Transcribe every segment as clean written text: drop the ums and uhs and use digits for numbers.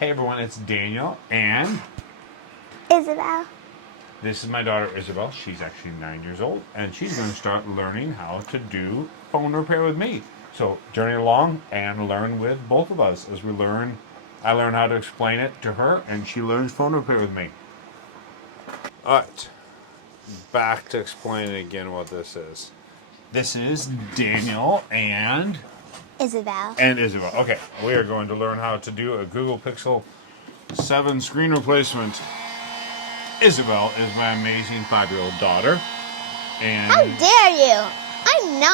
Hey everyone, it's Daniel and Isabelle. this is my daughter Isabelle. She's actually 9 years old and she's going to start learning how to do phone repair with me. So journey along and learn with both of us as we learn. I learn how to explain it to her and she learns phone repair with me. Alright, back to explaining again what this is. This is Daniel and Isabelle. Isabel. Okay, we are going to learn how to do a Google Pixel 7 screen replacement. Isabel is my amazing 5-year-old daughter. And How dare you? I'm 9.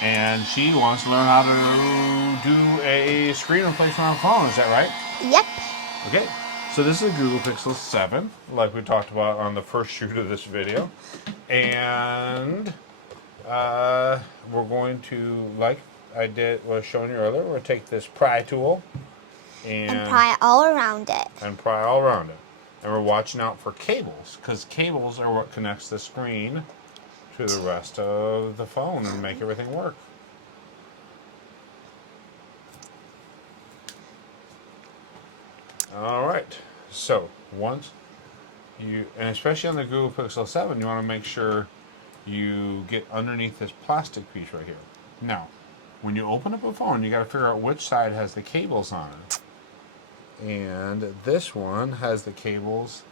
and she wants to learn how to do a screen replacement on a phone. Is that right? Yep. Okay. So this is a Google Pixel 7, like we talked about on the first shoot of this video. And we're going to, like was showing you earlier, we're going to take this pry tool And pry all around it. And pry all around it. And we're watching out for cables, because cables are what connects the screen to the rest of the phone and make everything work. Alright, so once you, and especially on the Google Pixel 7, you want to make sure you get underneath this plastic piece right here. Now, when you open up a phone, you got to figure out which side has the cables on it. And this one has the cables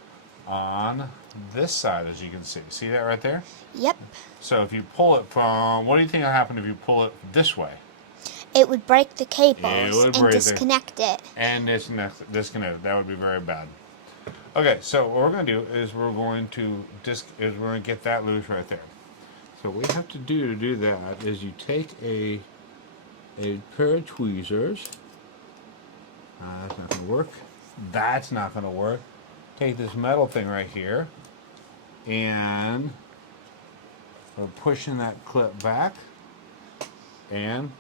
on this side, as you can see. See that right there? Yep. So if you pull it from, what do you think will happen if you pull it this way? It would break the cables and disconnect it. And disconnect it. That would be very bad. Okay, so what we're going to do is we're going to get that loose right there. So what we have to do that is you take a pair of tweezers. That's not going to work. That's not going to work. Take this metal thing right here, and we're pushing that clip back, and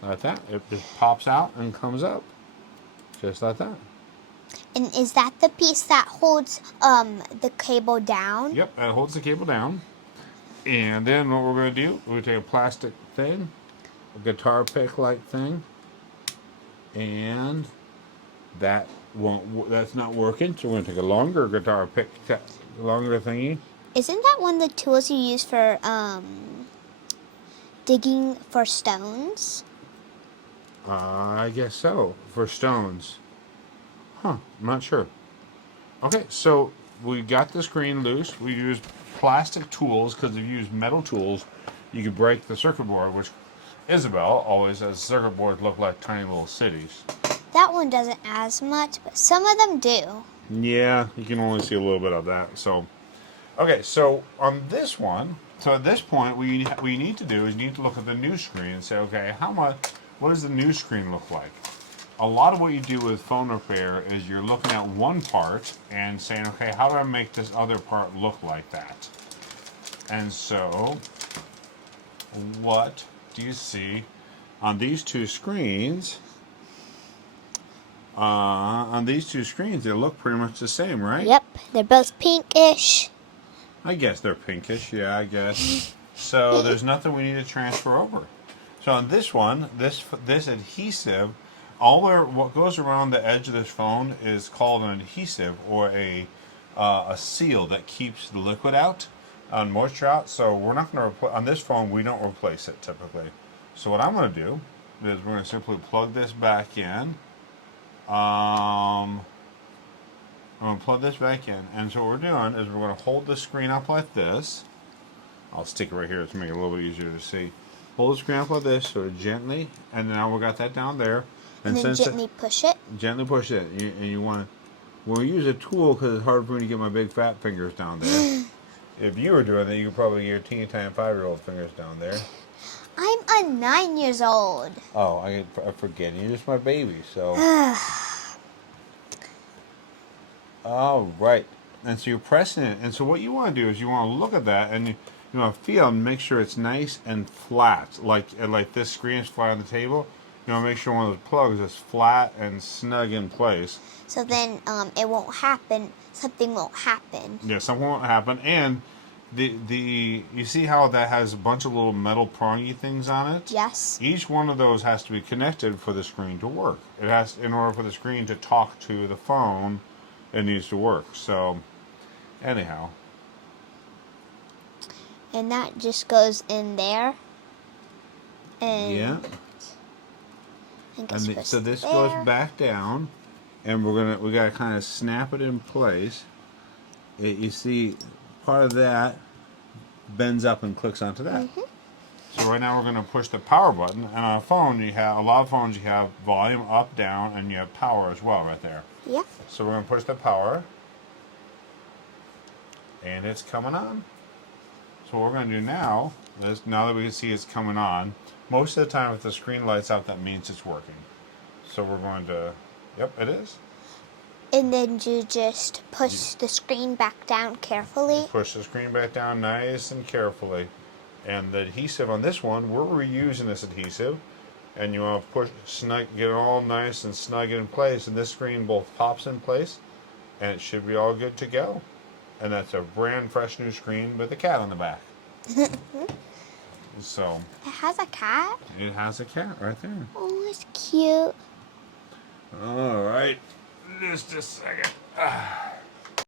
like that, it just pops out and comes up, just like that. And is that the piece that holds the cable down? Yep, that holds the cable down. And then what we're going to do, we're going to take a plastic thing, a guitar pick-like thing, and that's not working, so we're going to take a longer guitar pick, longer thingy. Isn't that one of the tools you use for digging for stones? I guess so, for stones. Huh, I'm not sure. Okay, so we got the screen loose. We used plastic tools, because if you use metal tools, you could break the circuit board, which Isabelle always says circuit boards look like tiny little cities. That one doesn't as much, but some of them do. Yeah, you can only see a little bit of that. So, okay, so on this one, so at this point, what you need to do is you need to look at the new screen and say, okay, what does the new screen look like? A lot of what you do with phone repair is you're looking at one part and saying, okay, how do I make this other part look like that? And so, what do you see on these two screens? On these two screens, they look pretty much the same, right? Yep, they're both pinkish. I guess they're pinkish, yeah, I guess. So there's nothing we need to transfer over. So on this one, this adhesive, what goes around the edge of this phone is called an adhesive, or a seal that keeps the liquid out, moisture out. So we're not going to on this phone, we don't replace it typically. So what I'm going to do is we're going to simply plug this back in. I'm going to plug this back in, and so what we're doing is we're going to hold the screen up like this. I'll stick it right here to make it a little bit easier to see. Hold the screen up like this, sort of gently, and now we got that down there. And then gently push it. Gently push it, and you want to. When we use a tool, because it's hard for me to get my big fat fingers down there. If you were doing that, you could probably get your teeny tiny 5-year-old fingers down there. I'm a 9 years old. Oh, I forget. You're just my baby, so. All right. And so you're pressing it. And so what you want to do is you want to look at that and you want to feel and make sure it's nice and flat. Like this screen is flat on the table. You want to make sure one of those plugs is flat and snug in place. So then it won't happen. Something won't happen. Yeah, something won't happen. And the you see how that has a bunch of little metal prongy things on it? Yes. Each one of those has to be connected for the screen to work. It has, in order for the screen to talk to the phone, it needs to work. So, anyhow. And that just goes in there. And Yeah. I think And it's so supposed this to goes there. back down, and we gotta kind of snap it in place. You see, part of that bends up and clicks onto that. Mhm. So right now we're going to push the power button, and on a phone you have a lot of phones you have volume up, down, and you have power as well right there. Yeah. So we're going to push the power, and it's coming on. So what we're going to do now is, now that we can see it's coming on, most of the time if the screen lights up, that means it's working. So we're going to, yep, it is. And then you just push the screen back down carefully. Push the screen back down nice and carefully. And the adhesive on this one, we're reusing this adhesive. And you want to push, snug, get it all nice and snug it in place. And this screen both pops in place, and it should be all good to go. And that's a brand fresh new screen with a cat on the back. So It has a cat. it has a cat right there. Oh, it's cute. All right, just a second.